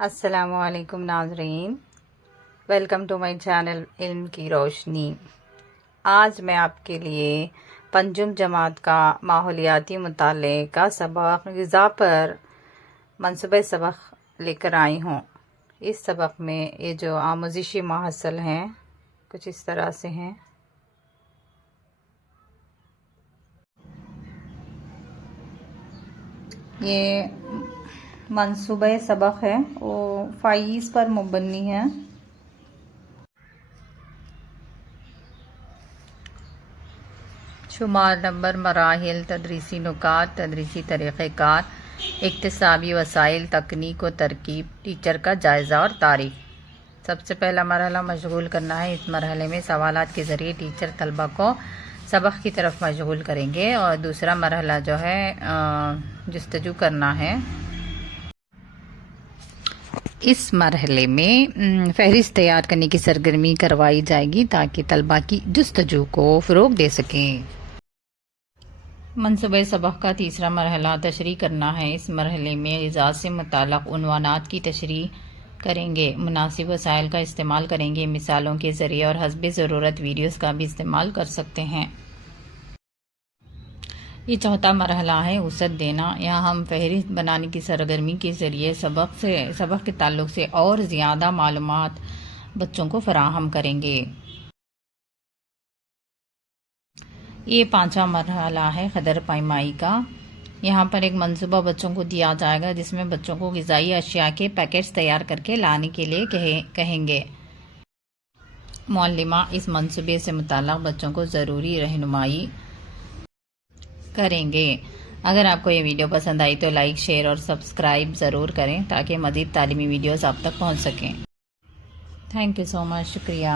السلام علیکم ناظرین، ویلکم ٹو مائی چینل علم کی روشنی۔ آج میں آپ کے لیے پنجم جماعت کا ماحولیاتی مطالعے کا سبق غذا پر منصوبہ سبق لے کر آئی ہوں۔ اس سبق میں یہ جو آموزشی محصل ہیں کچھ اس طرح سے ہیں۔ یہ منصوبہ سبق ہے، وہ فائز پر مبنی ہے۔ شمار نمبر، مراحل، تدریسی نکات، تدریسی طریقہ کار، اکتسابی وسائل، تکنیک و ترکیب، ٹیچر کا جائزہ اور تعریف۔ سب سے پہلا مرحلہ مشغول کرنا ہے۔ اس مرحلے میں سوالات کے ذریعے ٹیچر طلبہ کو سبق کی طرف مشغول کریں گے، اور دوسرا مرحلہ جو ہے جستجو کرنا ہے۔ اس مرحلے میں فہرست تیار کرنے کی سرگرمی کروائی جائے گی تاکہ طلبہ کی جستجو کو فروغ دے سکیں۔ منصوبہ سبق کا تیسرا مرحلہ تشریح کرنا ہے۔ اس مرحلے میں غذا سے متعلق عنوانات کی تشریح کریں گے، مناسب وسائل کا استعمال کریں گے، مثالوں کے ذریعے اور حسب ضرورت ویڈیوز کا بھی استعمال کر سکتے ہیں۔ یہ چوتھا مرحلہ ہے وسعت دینا۔ یہاں ہم فہرست بنانے کی سرگرمی کے ذریعے سبق کے تعلق سے اور زیادہ معلومات بچوں کو فراہم کریں گے۔ یہ پانچواں مرحلہ ہے قدر پیمائی کا۔ یہاں پر ایک منصوبہ بچوں کو دیا جائے گا جس میں بچوں کو غذائی اشیاء کے پیکٹس تیار کر کے لانے کے لیے کہیں گے۔ معلمہ اس منصوبے سے متعلق بچوں کو ضروری رہنمائی کریں گے۔ اگر آپ کو یہ ویڈیو پسند آئی تو لائک، شیئر اور سبسکرائب ضرور کریں تاکہ مزید تعلیمی ویڈیوز آپ تک پہنچ سکیں۔ تھینک یو سو مچ، شکریہ۔